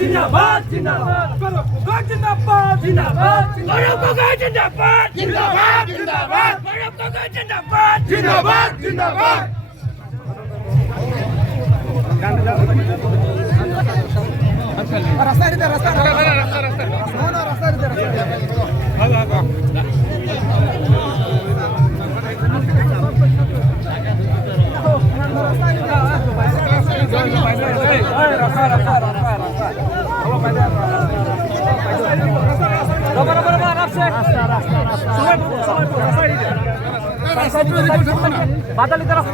जिंदाबाद जिंदाबाद गौरव जिंदाबाद जिंदाबाद गौरव जिंदाबाद जिंदाबाद जिंदाबाद गौरव जिंदाबाद जिंदाबाद जिंदाबाद बादल की तरफ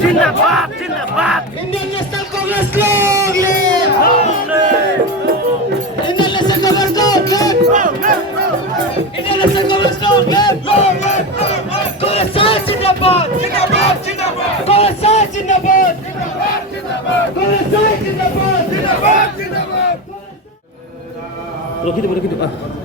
जिंदाबाद जिंदाबाद इंडियन नेशनल कांग्रेस लोग इंडियन नेशनल कांग्रेस लोग इंडियन नेशनल कांग्रेस लोग कांग्रेस जिंदाबाद जिंदाबाद जिंदाबाद कांग्रेस जिंदाबाद जिंदाबाद जिंदाबाद कांग्रेस जिंदाबाद जिंदाबाद जिंदाबाद begitu Pak.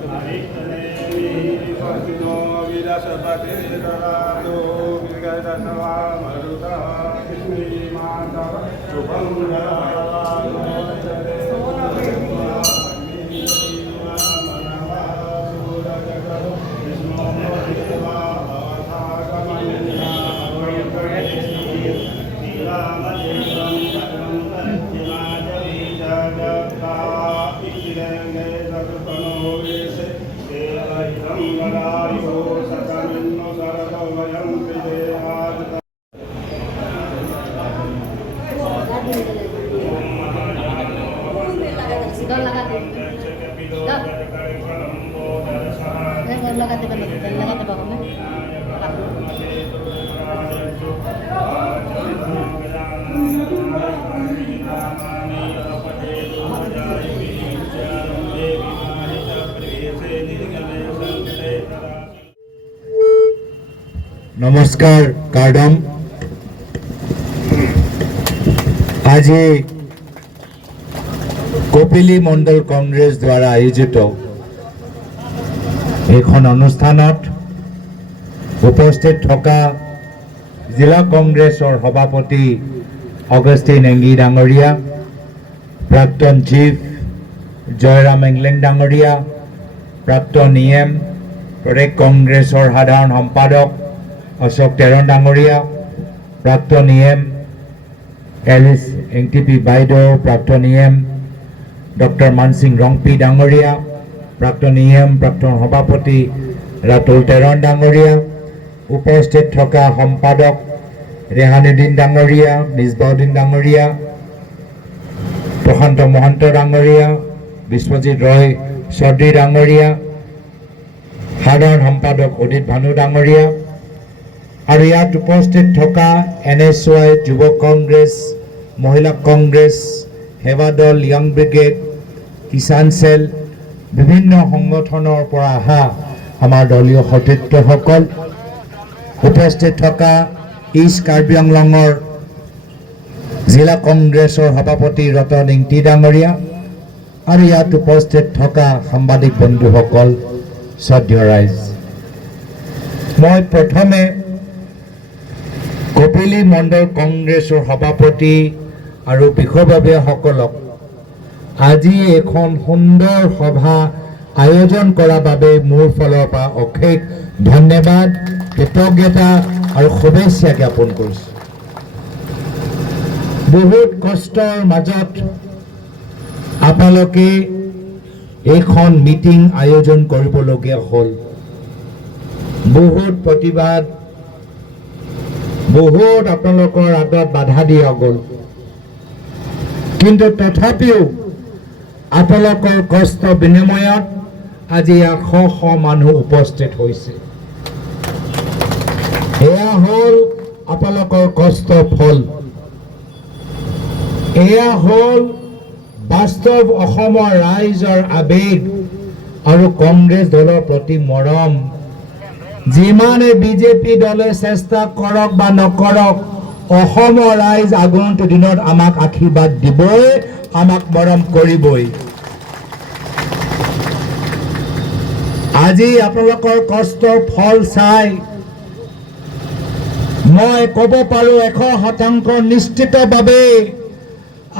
नमस्कार काडम आज কপিলি মণ্ডল কংগ্ৰেছ দ্বাৰা আয়োজিত এইখন অনুষ্ঠানত উপস্থিত থকা জিলা কংগ্ৰেছৰ সভাপতি অগষ্টিন এংগি ডাঙৰীয়া, প্ৰাক্তন চিফ জয়ৰাম এংলেং ডাঙৰীয়া, প্ৰাক্তন EM প্ৰদেশ কংগ্ৰেছৰ সাধাৰণ সম্পাদক অশোক তেৰণ ডাঙৰীয়া, প্ৰাক্তন EM এলিছ এংটিপি বাইদেউ, প্ৰাক্তন EM ডক্টৰ মানসিং ৰংপি ডাঙৰীয়া, প্ৰাক্তন EM প্ৰাক্তন সভাপতি ৰাতুল তেৰণ ডাঙৰীয়া, উপস্থিত থকা সম্পাদক ৰেহানুদ্দিন ডাঙৰীয়া, মিছবাউদ্দিন ডাঙৰীয়া, প্ৰশান্ত মহন্ত ডাঙৰীয়া, বিশ্বজিৎ ৰয় চৌধুৰী ডাঙৰীয়া, সাধাৰণ সম্পাদক অদিত ভানু ডাঙৰীয়া আৰু ইয়াত উপস্থিত থকা NSY যুৱ কংগ্ৰেছ, মহিলা কংগ্ৰেছ, সেৱা দল, য়াং ব্ৰিগেড, কিষাণ চেল, বিভিন্ন সংগঠনৰ পৰা অহা আমাৰ দলীয় সতীৰ্থসকল, উপস্থিত থকা ইষ্ট কাৰ্বি আংলঙৰ জিলা কংগ্ৰেছৰ সভাপতি ৰতন ইংতি ডাঙৰীয়া আৰু ইয়াত উপস্থিত থকা সাংবাদিক বন্ধুসকল, শ্ৰদ্ধেয় ৰাইজ, মই প্ৰথমে কপিলি মণ্ডল কংগ্ৰেছৰ সভাপতি আৰু বিষয়ববীয়াসকলক আজি এখন সুন্দৰ সভা আয়োজন কৰাৰ বাবে মোৰ ফালৰ পৰা অশেষ ধন্যবাদ, কৃতজ্ঞতা আৰু শুভেচ্ছা জ্ঞাপন কৰিছোঁ। বহুত কষ্টৰ মাজত আপোনালোকে এইখন মিটিং আয়োজন কৰিবলগীয়া হ'ল। বহুত প্ৰতিবাদ, বহুত আপোনালোকৰ আগত বাধা দিয়া গ'ল, কিন্তু তথাপিও আপোনালোকৰ কষ্ট বিনিময়ত আজি ইয়াত শ মানুহ উপস্থিত হৈছে। এয়া হ'ল আপোনালোকৰ কষ্টৰ ফল, এয়া হ'ল বাস্তৱ অসমৰ ৰাইজৰ আবেগ আৰু কংগ্ৰেছ দলৰ প্ৰতি মৰম। যিমানে বিজেপি দলে চেষ্টা কৰক বা নকৰক, অসমৰ ৰাইজ আগন্তুক দিনত আমাক আশীৰ্বাদ দিবই, আমাক মৰম কৰিবই। আজি আপোনালোকৰ কষ্টৰ ফল চাই মই ক'ব পাৰোঁ 100% নিশ্চিতভাৱে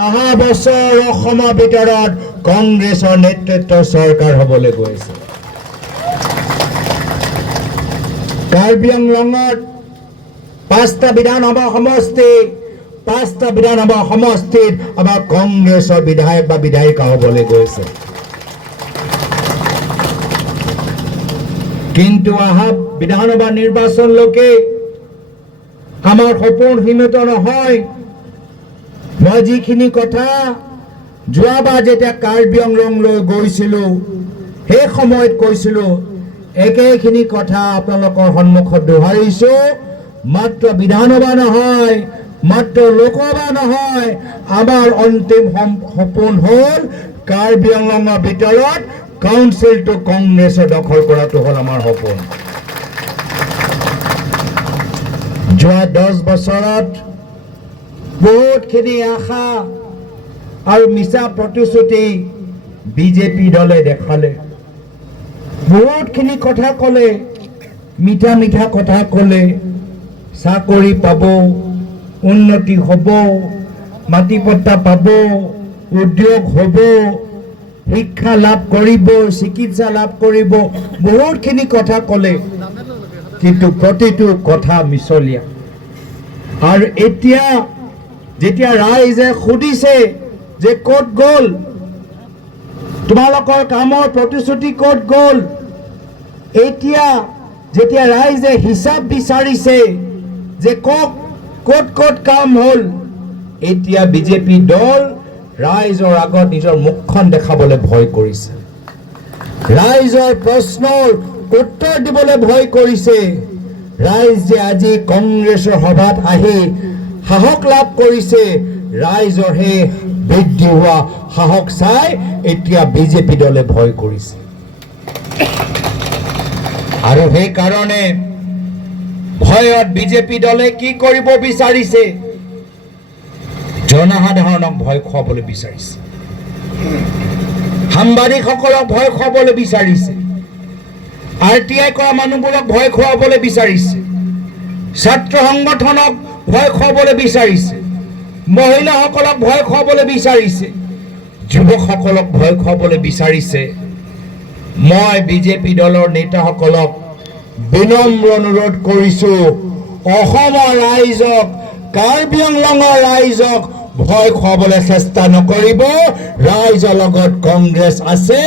অহা বছৰ অসমৰ ভিতৰত কংগ্ৰেছৰ নেতৃত্বৰ চৰকাৰ হ'বলৈ গৈছে। কাৰ্বি আংলঙত 5টা বিধানসভা সমষ্টি, 5টা বিধানসভা সমষ্টিত আমাৰ কংগ্ৰেছৰ বিধায়ক বা বিধায়িকা হ'বলৈ গৈছে। কিন্তু অহা বিধানসভা নিৰ্বাচনলৈকে আমাৰ সপোন সীমিত নহয়। মই যিখিনি কথা যোৱাবাৰ যেতিয়া কাৰ্বি আংলঙলৈ গৈছিলোঁ সেই সময়ত কৈছিলোঁ, একেখিনি কথা আপোনালোকৰ সন্মুখত দোহাৰিছোঁ। মাত্ৰ বিধানসভা নহয়, মাত্ৰ লোকসভা নহয়, আমাৰ অন্তিম সপোন হ'ল কাৰ্বি আংলঙৰ ভিতৰত কাউন্সিলটো কংগ্ৰেছে দখল কৰাটো হ'ল আমাৰ সপোন। যোৱা 10 বছৰত বহুতখিনি আশা আৰু মিছা প্ৰতিশ্ৰুতি বিজেপি দলে দেখালে। বহুতখিনি কথা ক'লে, মিঠা মিঠা কথা ক'লে, চাকৰি পাব, উন্নতি হ'ব, মাটি পট্টা পাব, উদ্যোগ হ'ব, শিক্ষা লাভ কৰিব, চিকিৎসা লাভ কৰিব, বহুতখিনি কথা ক'লে, কিন্তু প্ৰতিটো কথা মিছলীয়া। আৰু এতিয়া যেতিয়া ৰাইজে সুধিছে যে ক'ত গ'ল তোমালোকৰ কামৰ প্ৰতিশ্ৰুতি, ক'ত গ'ল, এতিয়া যেতিয়া ৰাইজে হিচাপ বিচাৰিছে যে ক'ত ক'ত কাম হ'ল, এতিয়া বিজেপি দল ৰাইজৰ আগত নিজৰ মুখখন দেখাবলৈ ভয় কৰিছে, ৰাইজৰ প্ৰশ্নৰ উত্তৰ দিবলৈ ভয় কৰিছে। ৰাইজ যে আজি কংগ্ৰেছৰ সভাত আহি সাহস লাভ কৰিছে, ৰাইজৰ সেই বৃদ্ধি হোৱা সাহস চাই এতিয়া বিজেপি দলে ভয় কৰিছে। আৰু সেইকাৰণে ভয়ত বিজেপি দলে কি কৰিব বিচাৰিছে, জনসাধাৰণক ভয় খুৱাবলৈ বিচাৰিছে। সাংবাদিকসকলক ভয় খুৱাবলৈ বিচাৰিছে, RTI কৰা মানুহবোৰক ভয় খুৱাবলৈ বিচাৰিছে, ছাত্ৰ সংগঠনক ভয় খুৱাবলৈ বিচাৰিছে, মহিলাসকলক ভয় খুৱাবলৈ বিচাৰিছে, যুৱকসকলক ভয় খুৱাবলৈ বিচাৰিছে। মই বিজেপি দলৰ নেতাসকলক বিনম্ৰ অনুৰোধ কৰিছোঁ, অসমৰ ৰাইজক, কাৰ্বি আংলঙৰ ৰাইজক ভয় খুৱাবলৈ চেষ্টা নকৰিব। ৰাইজৰ লগত কংগ্ৰেছ আছে,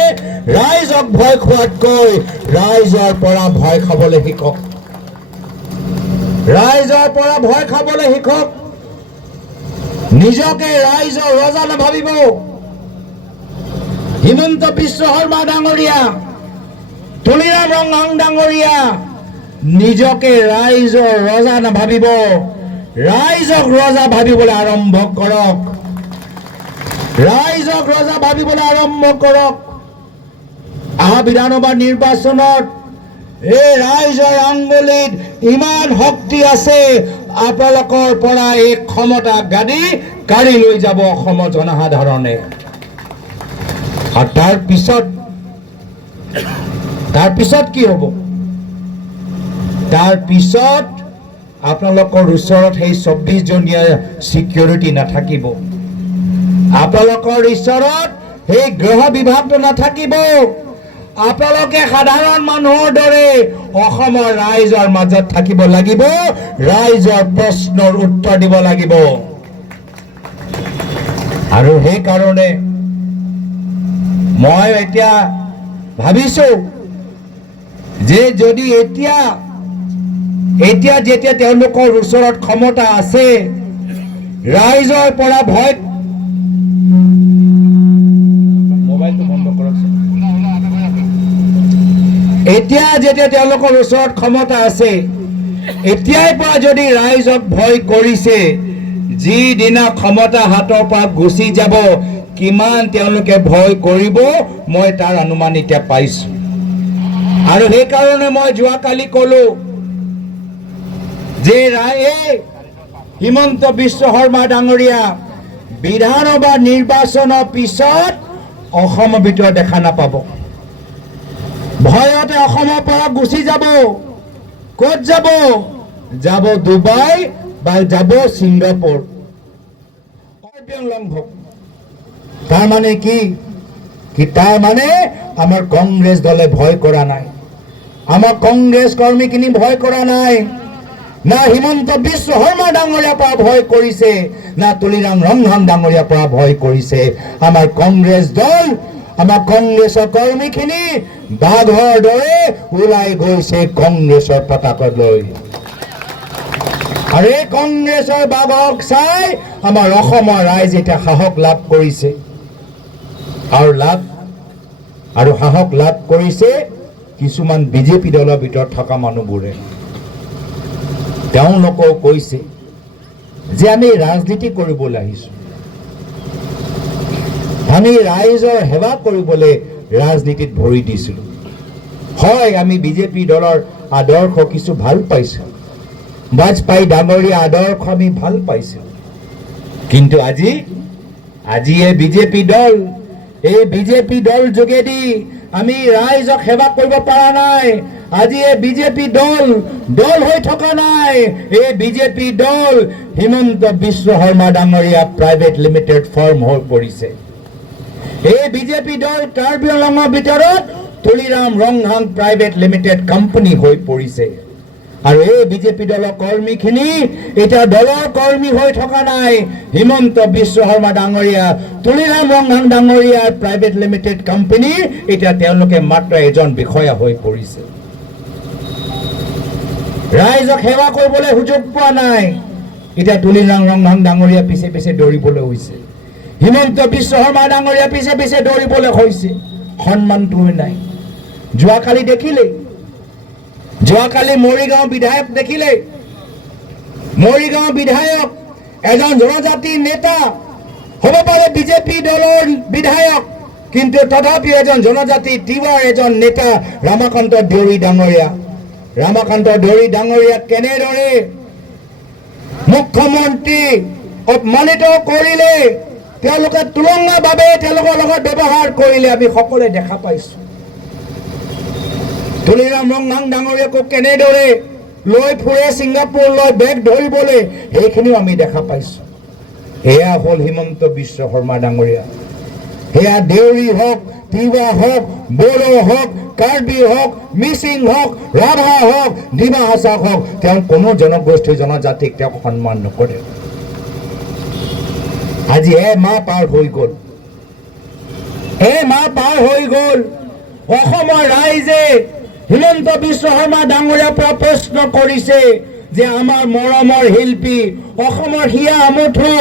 ৰাইজক ভয় খোৱাতকৈ ৰাইজৰ পৰা ভয় খাবলৈ শিকক, ৰাইজৰ পৰা ভয় খাবলৈ শিকক। নিজকে ৰাইজৰ ৰজা নাভাবিব। হিমন্ত বিশ্ব শৰ্মা ডাঙৰীয়া, তুলিৰাম ৰংহাং ডাঙৰীয়া নিজকে ৰাইজৰ ৰজা নাভাবিব, ৰাইজক ৰজা ভাবিবলৈ আৰম্ভ কৰক, ৰাইজক ৰজা ভাবিবলৈ আৰম্ভ কৰক। অহা বিধানসভা নিৰ্বাচনত এই ৰাইজৰ আংগুলিত ইমান শক্তি আছে, আপোনালোকৰ পৰা এই ক্ষমতা গাড়ী কাঢ়ি লৈ যাব অসমৰ জনসাধাৰণে। আৰু তাৰ পিছত কি হ'ব? তাৰ পিছত আপোনালোকৰ ওচৰত সেই 24জনীয়া চিকিউৰিটি নাথাকিব, আপোনালোকৰ ওচৰত সেই গৃহ বিভাগটো নাথাকিব। আপোনালোকে সাধাৰণ মানুহৰ দৰে অসমৰ ৰাইজৰ মাজত থাকিব লাগিব, ৰাইজৰ প্ৰশ্নৰ উত্তৰ দিব লাগিব। আৰু সেইকাৰণে মই এতিয়া ভাবিছো যে যদি এতিয়া যেতিয়া তেওঁলোকৰ ওচৰত ক্ষমতা আছে, ৰাইজৰ পৰা ভয়, মোবাইলটো বন্ধ কৰকচোন। এতিয়া যেতিয়া তেওঁলোকৰ ওচৰত ক্ষমতা আছে, এতিয়াৰ পৰা যদি ৰাইজক ভয় কৰিছে, যিদিনা ক্ষমতা হাতৰ পৰা গুচি যাব কিমান তেওঁলোকে ভয় কৰিব, মই তাৰ অনুমান এতিয়া পাইছো। আৰু সেইকাৰণে মই যোৱাকালি ক'লো যে হিমন্ত বিশ্ব শৰ্মা ডাঙৰীয়া বিধানসভা নিৰ্বাচনৰ পিছত অসমৰ ভিতৰত দেখা নাপাব, ভয়তে অসমৰ পৰা গুচি যাব। ক'ত যাব? যাব ডুবাই বা যাব ছিংগাপুৰ। তাৰ মানে কি? তাৰ মানে আমাৰ কংগ্ৰেছ দলে ভয় কৰা নাই, আমাৰ কংগ্ৰেছ কৰ্মীখিনি ভয় কৰা নাই। না হিমন্ত বিশ্ব শৰ্মা ডাঙৰীয়াৰ পৰা ভয় কৰিছে, না তুলিৰাম ৰংহাং ডাঙৰীয়াৰ পৰা ভয় কৰিছে। আমাৰ কংগ্ৰেছ দল, আমাৰ কংগ্ৰেছৰ কৰ্মীখিনি বাঘৰ দৰে ওলাই গৈছে কংগ্ৰেছৰ পতাকা লৈ। আৰু এই কংগ্ৰেছৰ বাঘক চাই আমাৰ অসমৰ ৰাইজ এতিয়া সাহস লাভ কৰিছে, আৰু সাহস লাভ কৰিছে কিছুমান বিজেপি দলৰ ভিতৰত থকা মানুহবোৰে। তেওঁলোকেও কৈছে যে আমি ৰাজনীতি কৰিবলৈ আহিছোঁ, আমি ৰাইজৰ সেৱা কৰিবলৈ ৰাজনীতিত ভৰি দিছিলোঁ। হয়, আমি বিজেপি দলৰ আদৰ্শ কিছু ভাল পাইছোঁ, বাজপেয়ী ডাঙৰীয়া আদৰ্শ আমি ভাল পাইছোঁ, কিন্তু আজি এই বিজেপি দল যোগেদি আমি ৰাইজক সেৱা কৰিব পৰা নাই। আজি এই বিজেপি দল হৈ থকা নাই। এই বিজেপি দল হিমন্ত বিশ্ব শৰ্মা ডাঙৰীয়া প্ৰাইভেট লিমিটেড ফাৰ্ম হৈ পৰিছে। এই বিজেপি দল কাৰ্বি আংলঙৰ ভিতৰত Tuliram Ronghang private limited company হৈ পৰিছে। আৰু এই বিজেপি দলৰ কৰ্মীখিনি এতিয়া দলৰ কৰ্মী হৈ থকা নাই। হিমন্ত বিশ্ব শৰ্মা ডাঙৰীয়া, তুলিৰাম ৰংহাং ডাঙৰীয়াৰ প্ৰাইভেট লিমিটেড কোম্পানী এতিয়া তেওঁলোকে মাত্ৰ এজন বিষয়া হৈ পৰিছে। ৰাইজক সেৱা কৰিবলৈ সুযোগ পোৱা নাই। এতিয়া তুলিৰাম ৰংহাং ডাঙৰীয়া পিছে পিছে দৌৰিবলৈ হৈছে, হিমন্ত বিশ্ব শৰ্মা ডাঙৰীয়া পিছে পিছে দৌৰিবলৈ হৈছে। সন্মানটো নাই। যোৱাকালি মৰিগাঁও বিধায়ক দেখিলে, মৰিগাঁও বিধায়ক এজন জনজাতি নেতা, হ'ব পাৰে বিজেপি দলৰ বিধায়ক, কিন্তু তথাপিও এজন জনজাতি তিৱাৰ এজন নেতা ৰামাকান্ত দেউৰী ডাঙৰীয়া কেনেদৰে মুখ্যমন্ত্ৰী অপমানিত কৰিলে, তেওঁলোকে তুলনাভাৱে তেওঁলোকৰ লগত ব্যৱহাৰ কৰিলে আমি সকলোৱে দেখা পাইছোঁ তুলিৰাম ৰংনাং ডাঙৰীয়াকো কেনেদৰে লৈ ফুৰে ছিংগাপুৰলৈ বেগ ধৰিবলৈ সেইখিনিও আমি দেখা পাইছোঁ এয়া হ'ল হিমন্ত বিশ্ব শৰ্মা ডাঙৰীয়া সেয়া দেউৰী হওক তিৱা হওক বড়ো হওক কাৰ্বি হওক মিচিং হওক ৰাভা হওক ডিমা হাছাক হওক তেওঁ কোনো জনগোষ্ঠী জনজাতিক তেওঁক সন্মান নকৰে আজি এমাহ পাৰ হৈ গ'ল অসমৰ ৰাইজে হিমন্ত বিশ্ব শৰ্মা ডাঙৰীয়াৰ পৰা প্ৰশ্ন কৰিছে যে আমাৰ মৰমৰ শিল্পী অসমৰ হিয়া আমঠু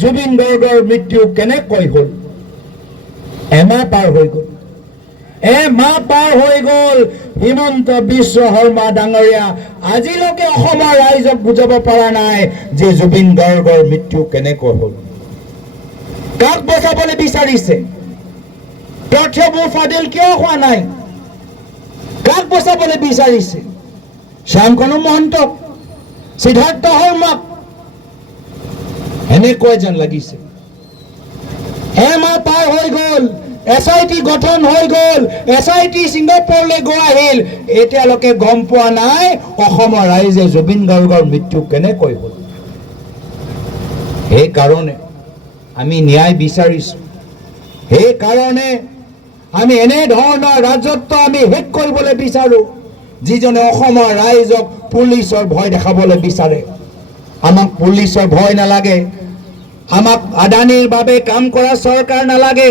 জুবিন গাৰ্গৰ মৃত্যু কেনেকৈ হ'ল এমাহ পাৰ হৈ গ'ল হিমন্ত বিশ্ব শৰ্মা ডাঙৰীয়া আজিলৈকে অসমৰ ৰাইজক বুজাব পৰা নাই যে জুবিন গাৰ্গৰ মৃত্যু কেনেকৈ হ'ল কাক বচাবলৈ বিচাৰিছে তথ্যবোৰ ফাদিল কিয় হোৱা নাই কাক বচাবলৈ বিচাৰিছে শ্যামকানু মহন্তক সিদ্ধাৰ্থ শৰ্মাক এনেকৈ যেন লাগিছে এমাহ পাৰ হৈ গ'ল SIT গঠন হৈ গ'ল SIT ছিংগাপুৰলৈ গৈ আহিল এতিয়ালৈকে গম পোৱা নাই অসমৰ ৰাইজে জুবিন গাৰ্গৰ মৃত্যু কেনেকৈ হ'ল সেইকাৰণে আমি ন্যায় বিচাৰিছোঁ সেইকাৰণে আমি এনে ধৰণৰ ৰাজত্ব আমি শেষ কৰিবলৈ বিচাৰোঁ যিজনে অসমৰ ৰাইজক পুলিচৰ ভয় দেখাবলৈ বিচাৰে আমাক পুলিচৰ ভয় নালাগে আমাক আদানীৰ বাবে কাম কৰা চৰকাৰ নালাগে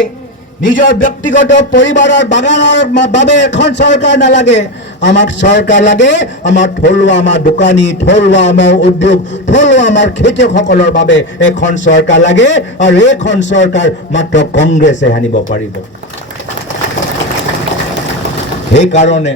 নিজৰ ব্যক্তিগত পৰিবাৰৰ বাগানৰ বাবে এখন চৰকাৰ নালাগে আমাক চৰকাৰ লাগে আমাৰ থলুৱা আমাৰ দোকানী থলুৱা আমাৰ উদ্যোগ থলুৱা আমাৰ খেতিয়কসকলৰ বাবে এখন চৰকাৰ লাগে আৰু এইখন চৰকাৰ মাত্ৰ কংগ্ৰেছে আনিব পাৰিব সেইকাৰণে